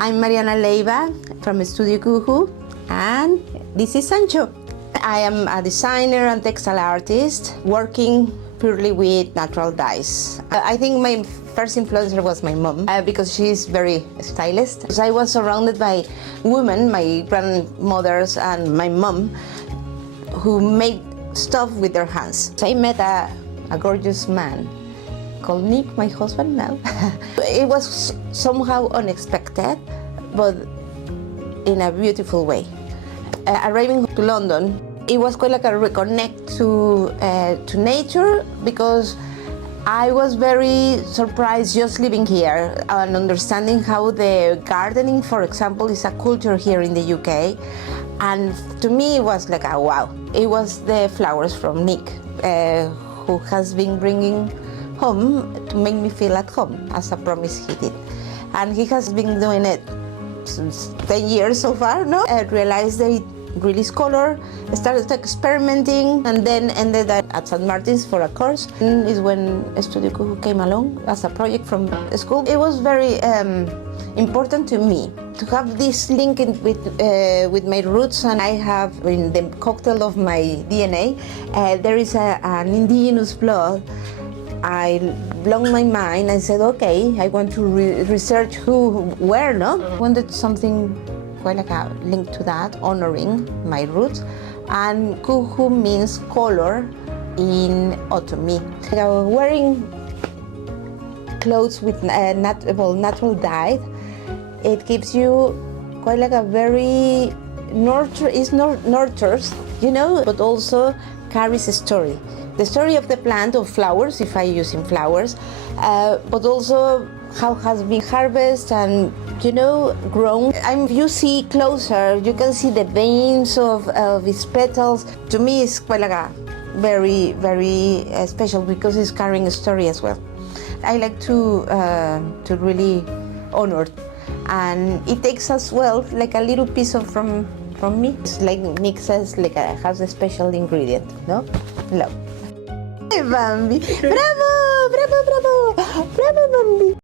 I'm Mariana Leyva from Studio Kühü, and this is Sancho. I am a designer and textile artist working purely with natural dyes. I think my first influencer was my mom because she's very stylish. I was surrounded by women, my grandmothers and my mom, who made stuff with their hands. I met a gorgeous man called Nick, my husband now. It was somehow unexpected, but in a beautiful way. Arriving to London, it was quite like a reconnect to nature, because I was very surprised just living here and understanding how the gardening, for example, is a culture here in the UK. And to me, it was like a wow. It was the flowers from Nick, who has been bringing home to make me feel at home, as a promise he did. And he has been doing it since 10 years so far, no? I realized that it really is color, started experimenting, and then ended at St. Martin's for a course. And is when Studio Kühü came along as a project from school. It was very important to me to have this link with my roots, and I have in the cocktail of my DNA, there is an indigenous blood. I blown my mind and said, okay, I want to research where, no? I wanted something quite like a link to that, honoring my roots. And Kühü means color in Otomi. Wearing clothes with natural dye, it gives you quite like a very nurtures, you know, but also carries a story. The story of the plant of flowers, if I use in flowers, but also how has been harvested and, you know, grown. If you see closer, you can see the veins of its petals. To me, it's quite like a very, very special, because it's carrying a story as well. I like to really honor, and it takes as well like a little piece of from me. It's like mixes, like has a special ingredient, no? Love. Bambi! Bravo! Bravo! Bravo! Bravo, Bambi!